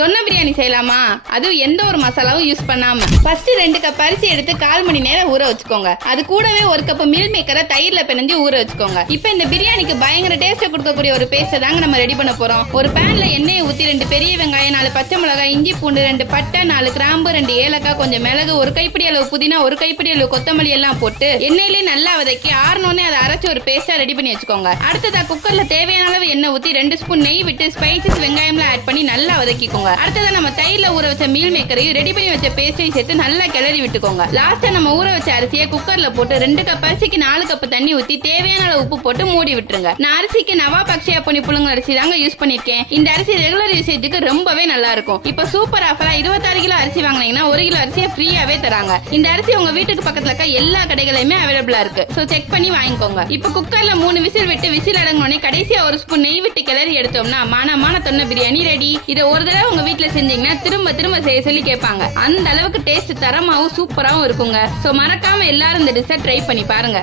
தொன்ன பிரியாணி செய்யலாமா? அதுவும் எந்த ஒரு மசாலாவும் யூஸ் பண்ணாம. ஃபர்ஸ்ட் 2 கப் அரிசி எடுத்து 1/4 மணி நேரம் ஊற வச்சுக்கோங்க. அது கூடவே 1 கப் மீல் மேக்கரை தயிர்ல பிணைஞ்சு ஊற வச்சுக்கோங்க. இப்போ இந்த பிரியாணிக்கு பயங்கர டேஸ்ட் கொடுக்கக்கூடிய ஒரு பேஸ்ட் தாங்க நம்ம ரெடி பண்ண போறோம். ஒரு பேன்ல எண்ணெயை ஊத்தி 2 பெரிய வெங்காயம், 4 பச்சை மிளகாய், இஞ்சி பூண்டு, 2 பட்டை, 4 கிராம்பு, 2 ஏலக்காய், கொஞ்சம் மிளகு, 1 கைப்பிடி அளவு புதினா, 1 கைப்பிடி அளவு கொத்தமல்லி எல்லாம் போட்டு எண்ணெயிலே நல்லா வதக்கி ஆறனோடனே அதை அரைச்சு ஒரு பேஸ்டா ரெடி பண்ணி வச்சுக்கோங்க. அடுத்ததா குக்கர்ல தேவையான அளவு எண்ணெய் ஊத்தி 2 ஸ்பூன் நெய் விட்டு ஸ்பைசஸ் வெங்காயம்லாம் ஆட் பண்ணி நல்லா வதக்கிக்கோங்க. அடுத்ததான் நம்ம தயிர்ல ஊற வச்ச மீல் மேக்கரையும் ரெடி பண்ணி வச்ச பேஸ்டையும் சேர்த்து நல்லா கிளறி விட்டுக்கோங்க. லாஸ்டா நம்ம ஊற வச்ச அரிசியை குக்கர்ல போட்டு 2 கப் அரிசிக்கு 4 கப் தண்ணி ஊத்தி தேவையான அளவு உப்பு போட்டு மூடி விட்டுருங்க. நான் அரிசிக்கு நவாப் அக்ஷயா பொன்னி புழுங்க அரிசி தாங்க யூஸ் பண்ணிருக்கேன். இந்த அரிசி ரெகுலர் யூசேஜுக்கு ரொம்பவே நல்லா இருக்கும். இப்ப சூப்பர் ஆஃபரா 26 கிலோ அரிசி வாங்கினீங்கன்னா 1 கிலோ அரிசியை ஃப்ரீயாவே தராங்க. இந்த அரிசி உங்க வீட்டுக்கு பக்கத்துல இருக்க எல்லா கடைகளையுமே அவைலபிளா இருக்கு. சோ செக் பண்ணி வாங்கிக்கோங்க. இப்ப குக்கர்ல 3 விசில் விட்டு விசில் அடங்கினோடனே கடைசியா 1 ஸ்பூன் நெய் விட்டு கிளறி எடுத்தோம்னா மனமான தொன்ன பிரியாணி ரெடி. இதை ஒரு தடவை உங்க வீட்டுல செஞ்சீங்கன்னா திரும்ப திரும்ப செய்ய சொல்லி கேட்பாங்க. அந்த அளவுக்கு டேஸ்ட் தரமாவும் சூப்பராகவும் இருக்குங்க. சோ மறக்காம எல்லாரும் இந்த டிஷ்ஷை ட்ரை பண்ணி பாருங்க.